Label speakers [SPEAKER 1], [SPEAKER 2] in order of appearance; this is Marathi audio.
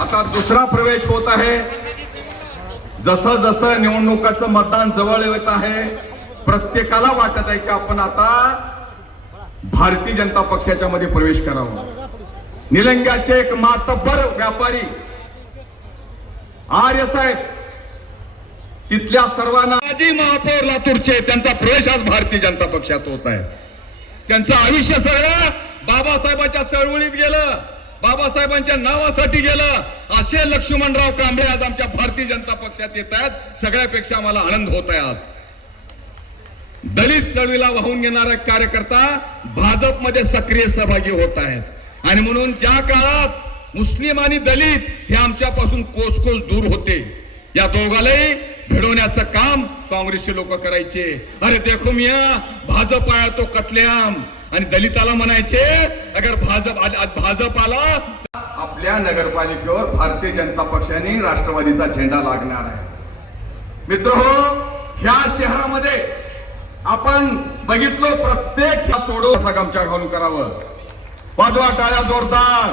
[SPEAKER 1] आता दुसरा प्रवेश होत आहे. जसं जसं निवडणुकाचं मतदान जवळ येत आहे प्रत्येकाला वाटत आहे की आपण आता भारतीय जनता पक्षाच्या मध्ये प्रवेश करावा. निलंग्याचे एक मातब्बर व्यापारी आर्य साहेब तिथल्या सर्वांना माजी महापौर लातूरचे त्यांचा प्रवेश आज भारतीय जनता पक्षात होत आहे. त्यांचं आयुष्य सगळं बाबासाहेबांच्या चळवळीत गेलं. बाबासाहेबांच्या नावासाठी गेलं. असे लक्ष्मणराव कांबळे आज आमच्या भारतीय जनता पक्षात येत आहेत. सगळ्यापेक्षा आम्हाला आनंद होत आहे आज. दलित चळवीला वाहून घेणारा कार्यकर्ता भाजपमध्ये सक्रिय सहभागी होत आहेत. आणि म्हणून ज्या काळात मुस्लिम आणि दलित हे आमच्यापासून कोसकोस दूर होते या दोघालाही घडवण्याचं काम काँग्रेसचे लोक करायचे. अरे देखो मिया भाजप आया तो कटलेआम आणि दलिताला म्हणायचे अगर भाजप भाजप आला आपल्या नगरपालिकेवर भारतीय जनता पक्षाने राष्ट्रवादीचा झेंडा लागणार आहे. मित्र हो ह्या शहरामध्ये आपण बघितलो प्रत्येक सोडो आमच्या घालून करावं. वाजवा टाळ्या जोरदार.